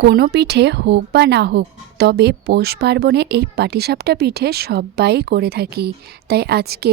কোনো পিঠে হোক বা না হোক, তবে পৌষ পার্বণে এই পাটিসাপটা পিঠে সবাই করে থাকি। তাই আজকে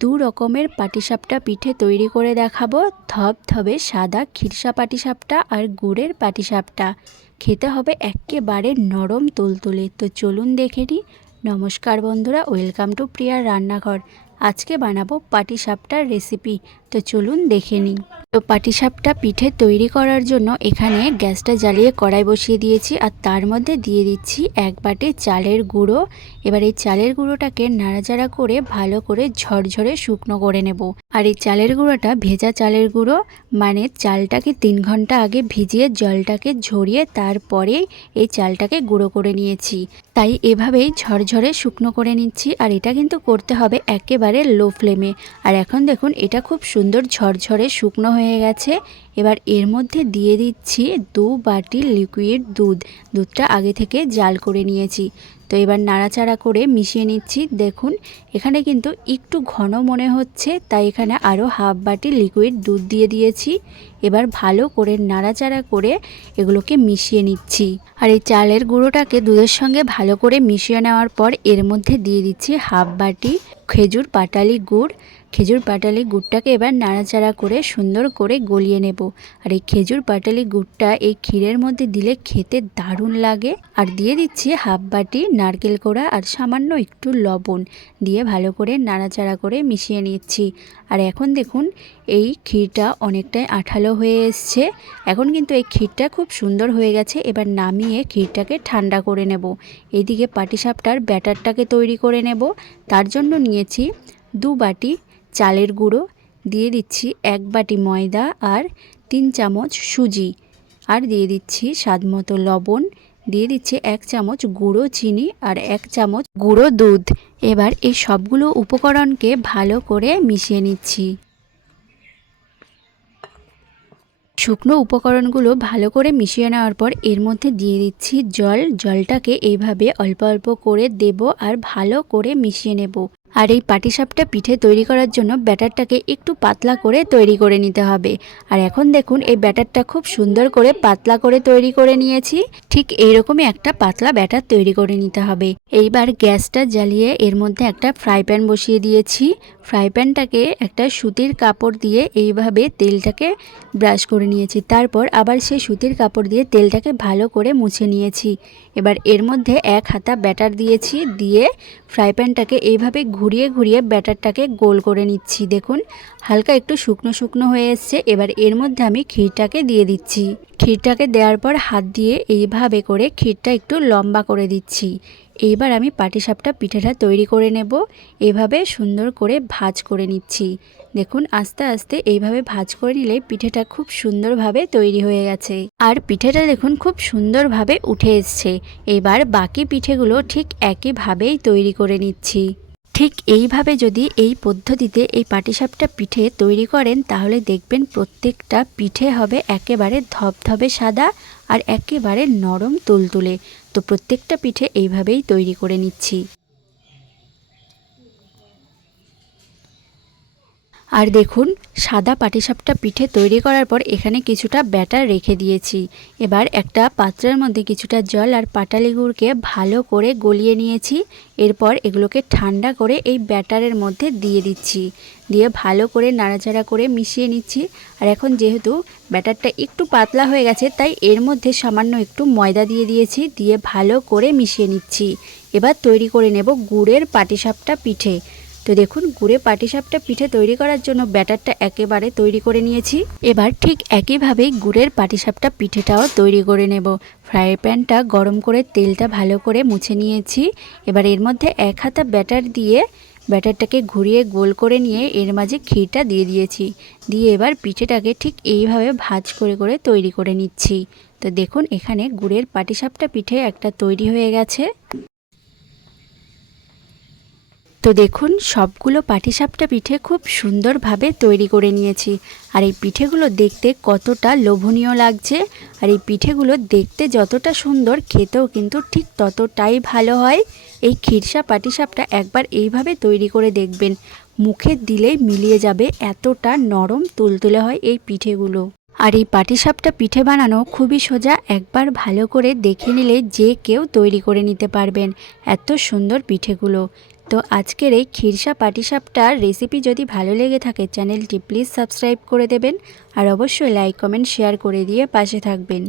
দু রকমের পাটিসাপটা পিঠে তৈরি করে দেখাবো। ধবধবে সাদা খিরসা পাটিসাপটা আর গুড়ের পাটিসাপটা। খেতে হবে একেবারে নরম তুলতুলে। তো চলুন দেখে নিই। নমস্কার বন্ধুরা, ওয়েলকাম টু প্রিয়ার রান্নাঘর। আজকে বানাবো পাটিসাপটার রেসিপি। তো চলুন দেখে নিই। তো পাটিসাপটা পিঠে তৈরি করার জন্য এখানে গ্যাসটা জ্বালিয়ে কড়াই বসিয়ে দিয়েছি আর তার মধ্যে দিয়ে দিচ্ছি এক বাটি চালের গুঁড়ো। এবার এই চালের গুঁড়োটাকে নাড়াচাড়া করে ভালো করে ঝরঝরে শুকনো করে নেব। আর এই চালের গুঁড়োটা ভেজা চালের গুঁড়ো মানে চালটাকে তিন ঘণ্টা আগে ভিজিয়ে জলটাকে ঝরিয়ে তারপরে এই চালটাকে গুঁড়ো করে নিয়েছি। তাই এভাবেই ঝরঝরে শুকনো করে নিচ্ছি আর এটা কিন্তু করতে হবে একেবারে লো ফ্লেমে। আর এখন দেখুন, এটা খুব সুন্দর ঝরঝরে শুকনো হয়ে গেছে। এবার এর মধ্যে দিয়ে দিচ্ছি দু বাটি লিকুইড দুধ। দুধটা আগে থেকে জাল করে নিয়েছি। তো এবার নাড়াচাড়া করে মিশিয়ে নিচ্ছি। দেখুন, এখানে কিন্তু একটু ঘন মনে হচ্ছে, তাই এখানে আরও হাফ বাটি লিকুইড দুধ দিয়ে দিয়েছি। এবার ভালো করে নাড়াচাড়া করে এগুলোকে মিশিয়ে নিচ্ছি। আর এই চালের গুঁড়োটাকে দুধের সঙ্গে ভালো করে মিশিয়ে নেওয়ার পর এর মধ্যে দিয়ে দিচ্ছি হাফ বাটি খেজুর পাটালি গুড়, খেজুর পাটালি গুড়টাকে এবার নাড়াচাড়া করে সুন্দর করে গলিয়ে নেব। আর এই খেজুর পাটালি গুড়টা এই ক্ষীরের মধ্যে দিলে খেতে দারুণ লাগে। আর দিয়ে দিচ্ছি হাফ বাটি নারকেল কোড়া আর সামান্য একটু লবণ দিয়ে ভালো করে নাড়াচাড়া করে মিশিয়ে নিচ্ছি। আর এখন দেখুন, এই ক্ষীরটা অনেকটাই আঠালো হয়ে এসছে। এখন কিন্তু এই ক্ষীরটা খুব সুন্দর হয়ে গেছে। এবার নামিয়ে ক্ষীরটাকে ঠান্ডা করে নেব। এইদিকে পাটিসাপটার ব্যাটারটাকে তৈরি করে নেব। তার জন্য নিয়েছি দু বাটি চালের গুঁড়ো, দিয়ে দিচ্ছি এক বাটি ময়দা আর তিন চামচ সুজি। আর দিয়ে দিচ্ছি স্বাদমতো লবণ, দিয়ে দিচ্ছি এক চামচ গুঁড়ো চিনি আর এক চামচ গুঁড়ো দুধ। এবার এই সবগুলো উপকরণকে ভালো করে মিশিয়ে নিচ্ছি। শুকনো উপকরণগুলো ভালো করে মিশিয়ে নেওয়ার পর এর মধ্যে দিয়ে দিচ্ছি জল। জলটাকে এইভাবে অল্প অল্প করে দেব আর ভালো করে মিশিয়ে নেব। আর এই পাটিসাপটা পিঠে তৈরি করার জন্য ব্যাটারটাকে একটু পাতলা করে তৈরি করে নিতে হবে। আর এখন দেখুন, এই ব্যাটারটা খুব সুন্দর করে পাতলা করে তৈরি করে নিয়েছি। ঠিক এইরকমই একটা পাতলা ব্যাটার তৈরি করে নিতে হবে। এইবার গ্যাসটা জ্বালিয়ে এর মধ্যে একটা ফ্রাই প্যান বসিয়ে দিয়েছি। ফ্রাই প্যানটাকে একটা সুতির কাপড় দিয়ে এইভাবে তেলটাকে ব্রাশ করে নিয়েছি। তারপর আবার সেই সুতির কাপড় দিয়ে তেলটাকে ভালো করে মুছে নিয়েছি। এবার এর মধ্যে এক হাতা ব্যাটার দিয়েছি। দিয়ে ফ্রাই প্যানটাকে এইভাবে ঘুরিয়ে ঘুরিয়ে ব্যাটারটাকে গোল করে নিচ্ছি, দেখুন। হালকা একটু শুকনো শুকনো হয়ে এসছে, এবার এর মধ্যে আমি ক্ষীরটাকে দিয়ে দিচ্ছি। ক্ষীরটাকে দেওয়ার পর হাত দিয়ে এইভাবে করে ক্ষীরটা একটু লম্বা করে দিচ্ছি। এইবার আমি পাটিসাপটা পিঠেটা তৈরি করে নেব, এভাবে সুন্দর করে ভাজ করে নিচ্ছি। দেখুন, আস্তে আস্তে এইভাবে ভাজ করে নিলে পিঠেটা খুব সুন্দরভাবে তৈরি হয়ে গেছে। আর পিঠেটা দেখুন, খুব সুন্দরভাবে উঠে এসছে। এবার বাকি পিঠেগুলো ঠিক একইভাবেই তৈরি করে নিচ্ছি। ঠিক এইভাবে যদি এই পদ্ধতিতে এই পাটিসাপটা পিঠে তৈরি করেন, তাহলে দেখবেন প্রত্যেকটা পিঠে হবে একেবারে ধবধবে সাদা আর একেবারে নরম তুলতুলে। তো প্রত্যেকটা পিঠে এইভাবেই তৈরি করে নিচ্ছি। আর দেখুন, সাদা পাটিসাপটা পিঠে তৈরি করার পর এখানে কিছুটা ব্যাটার রেখে দিয়েছি। এবার একটা পাত্রের মধ্যে কিছুটা জল আর পাটালি গুড়কে ভালো করে গলিয়ে নিয়েছি। এরপর এগুলোকে ঠান্ডা করে এই ব্যাটারের মধ্যে দিয়ে দিচ্ছি। দিয়ে ভালো করে নাড়াচাড়া করে মিশিয়ে নিচ্ছি। আর এখন যেহেতু ব্যাটারটা একটু পাতলা হয়ে গেছে, তাই এর মধ্যে সামান্য একটু ময়দা দিয়ে দিয়েছি। দিয়ে ভালো করে মিশিয়ে নিচ্ছি। এবার তৈরি করে নেব গুড়ের পাটিসাপটা পিঠে। তো দেখুন, গুড়ে পাটিসাপটা পিঠে তৈরি করার জন্য ব্যাটারটা একেবারে তৈরি করে নিয়েছি। এবার ঠিক একইভাবেই গুড়ের পাটিসাপটা পিঠেটাও তৈরি করে নেব। ফ্রাই প্যানটা গরম করে তেলটা ভালো করে মুছে নিয়েছি। এবার এর মধ্যে এক হাতা ব্যাটার দিয়ে ব্যাটারটাকে ঘুরিয়ে গোল করে নিয়ে এর মাঝে ক্ষীরটা দিয়ে দিয়েছি। দিয়ে এবার পিঠেটাকে ঠিক এইভাবে ভাজ করে করে তৈরি করে নিচ্ছি। তো দেখুন, এখানে গুড়ের পাটিসাপটা পিঠে একটা তৈরি হয়ে গেছে। তো দেখুন, সবগুলো পাটিসাপটা পিঠে খুব সুন্দরভাবে তৈরি করে নিয়েছি। আর এই পিঠেগুলো দেখতে কতটা লোভনীয় লাগছে, আর এই পিঠেগুলো দেখতে যতটা সুন্দর, খেতেও কিন্তু ঠিক ততটাই ভালো হয়। এই খিরসা পাটিসাপটা একবার এইভাবে তৈরি করে দেখবেন। মুখে দিলেই মিলিয়ে যাবে, এতটা নরম তুলতুলে হয় এই পিঠেগুলো। আর এই পাটিসাপটা পিঠে বানানো খুবই সোজা, একবার ভালো করে দেখে নিলে যে কেউ তৈরি করে নিতে পারবেন। এত সুন্দর পিঠেগুলো। তো আজকের এই ক্ষীরসা পাটিসাপটার রেসিপি যদি ভালো লেগে থাকে চ্যানেলটি প্লিজ সাবস্ক্রাইব করে দেবেন আর অবশ্যই লাইক কমেন্ট শেয়ার করে দিয়ে পাশে থাকবেন।